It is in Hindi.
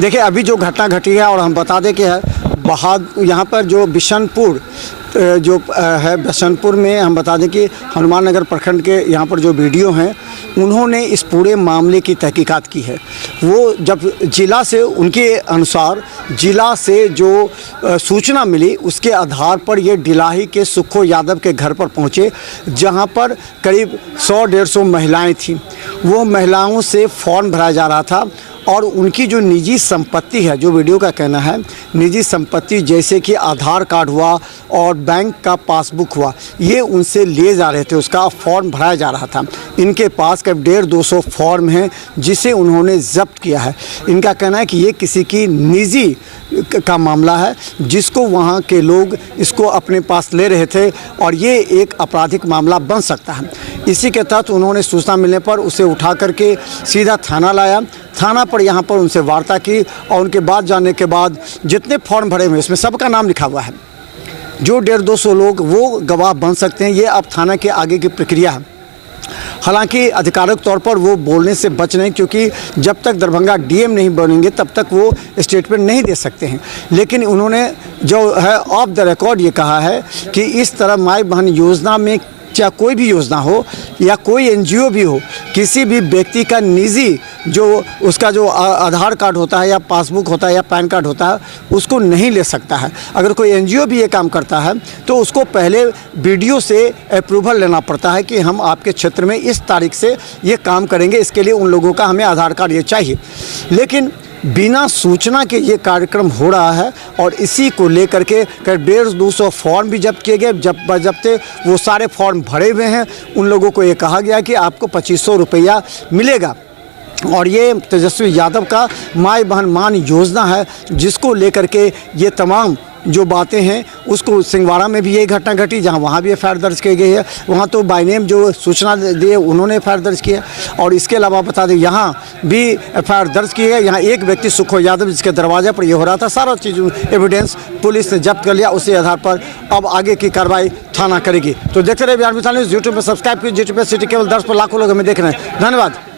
देखिए, अभी जो घटना घटी है, और हम बता दें कि यहाँ पर जो बिशनपुर है, बिशनपुर में हम बता दें कि हनुमान नगर प्रखंड के यहाँ पर जो वीडियो हैं, उन्होंने इस पूरे मामले की तहकीकात की है। वो जब जिला से, उनके अनुसार जिला से जो सूचना मिली, उसके आधार पर ये डिलाही के सुखो यादव के घर पर पहुँचे, जहाँ पर करीब 100-150 महिलाएं थीं। वो महिलाओं से फॉर्म भराया जा रहा था और उनकी जो निजी संपत्ति है, जो वीडियो का कहना है, निजी संपत्ति जैसे कि आधार कार्ड हुआ और बैंक का पासबुक हुआ, ये उनसे लिए जा रहे थे, उसका फॉर्म भराया जा रहा था। इनके पास करीब 150-200 फॉर्म हैं जिसे उन्होंने ज़ब्त किया है। इनका कहना है कि ये किसी की निजी का मामला है, जिसको वहाँ के लोग इसको अपने पास ले रहे थे और ये एक आपराधिक मामला बन सकता है। इसी के तहत उन्होंने सूचना मिलने पर उसे उठा करके सीधा थाना लाया। थाना पर यहाँ पर उनसे वार्ता की और उनके बाद जानने के बाद जितने फॉर्म भरे हुए इसमें सबका नाम लिखा हुआ है। जो 150-200 लोग वो गवाह बन सकते हैं। ये अब थाना के आगे की प्रक्रिया है। हालांकि आधिकारिक तौर पर वो बोलने से बच नहीं, क्योंकि जब तक दरभंगा डीएम नहीं बनेंगे तब तक वो स्टेटमेंट नहीं दे सकते हैं। लेकिन उन्होंने जो है ऑफ द रिकॉर्ड ये कहा है कि इस तरह माई बहन योजना में, चाहे कोई भी योजना हो या कोई एनजीओ भी हो, किसी भी व्यक्ति का निजी जो उसका जो आधार कार्ड होता है या पासबुक होता है या पैन कार्ड होता है, उसको नहीं ले सकता है। अगर कोई एनजीओ भी ये काम करता है तो उसको पहले बीडीओ से अप्रूवल लेना पड़ता है कि हम आपके क्षेत्र में इस तारीख से ये काम करेंगे, इसके लिए उन लोगों का हमें आधार कार्ड ये चाहिए। लेकिन बिना सूचना के ये कार्यक्रम हो रहा है और इसी को लेकर के करीब 150-200 फॉर्म भी जब्त किए गए। जब्ते वो सारे फॉर्म भरे हुए हैं। उन लोगों को ये कहा गया कि आपको 2500 रुपया मिलेगा। और ये तेजस्वी यादव का माई बहन मान योजना है, जिसको लेकर के ये तमाम जो बातें हैं, उसको सिंगवाड़ा में भी यही घटना घटी, जहां वहां भी एफआईआर दर्ज की गई है। वहां तो बाय नेम जो सूचना दिए उन्होंने एफआईआर दर्ज किया। और इसके अलावा बता दें, यहां भी एफआईआर दर्ज की है। यहां एक व्यक्ति सुखो यादव, जिसके दरवाजे पर यह हो रहा था, सारा चीज़ एविडेंस पुलिस ने जब्त कर लिया। उसी आधार पर अब आगे की कार्रवाई थाना करेगी। तो देखते रहे बिहार मिसाल न्यूज़। यूट्यूब पर सब्सक्राइब कीजिए। यूट्यूब पर सिटी केवल 10 पर लाखों लोग हमें देख रहे हैं। धन्यवाद।